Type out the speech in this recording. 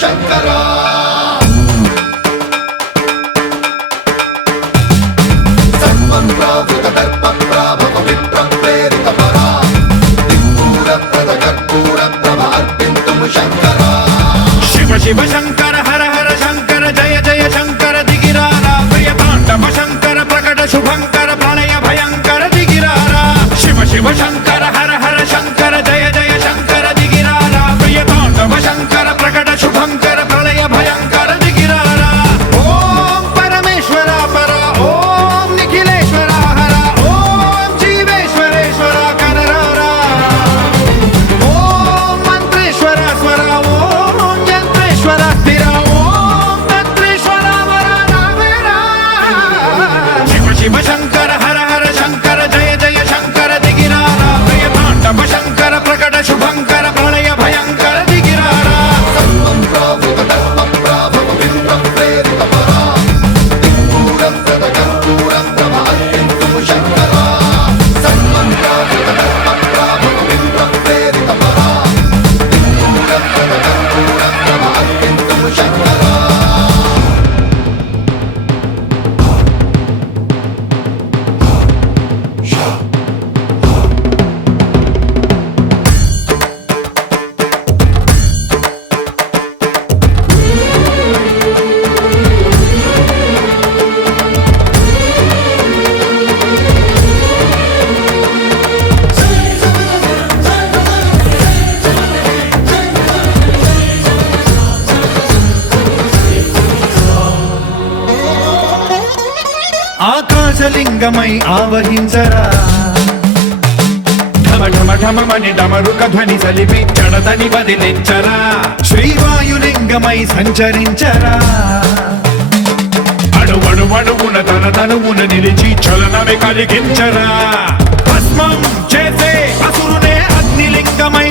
శంకరా సన్మన్రావృత దర్ప ప్రాభవ విప్ర ప్రేరిత పరా దిక్పూర ప్రద కర్పూర ప్రభ అర్పింతుము శంకరా శివ శివ శంకర హర హర శంకర జయ జయ శంకర దిగిరారా ప్రియ తాండవ శంకర ప్రకట శుభంకర ప్రణయ భయంకర దిగిరారా శివ శివ శంకర హర హర శంకర జయ జయ శంకర దిగిరారా ప్రియ తాండవ శంకర ప్రకట శుభంకర ప్రళయ భయంకర దిగిరారా ఓం పరమేశ్వర పర ఓం నిఖిలేశ్వర హర ఓం జీవేశ్వరేశ్వర కరరారా ఓం మంత్రేశ్వర స్వర ఓం యంత్రేశ్వర స్థిర ఓం తంత్రేశ్వర వర రామేరా శివ శివ శంకర హర హర శంకర జయ జయ శంకర దిగిరారా ప్రియ తాండవ శంకర ప్రకట శుభంకర ప్రళయ భయంకర దిగిరారా సన్మన్రావృత దర్ప ప్రాభవ విప్ర ప్రేరిత పరా దిక్పూర ప్రద కర్పూర ప్రభ అర్పింతుము శంకరా సన్మన్రావృత దర్ప ప్రాభవ విప్ర ప్రేరిత పరా దిక్పూర ప్రద కర్పూర ప్రభ అర్పింతుము శంకరా ఆకాశలింగమై ఆవహించరా ఢమ ఢమ ఢమమని డమరుక ధ్వని సలిపి జడదని వదిలించరా శ్రీవాయులింగమై సంచరించరా అణువణువున తన తనువున నిలిచి చలనమే కలిగించరా భస్మం చేసే అసురునే అగ్నిలింగమై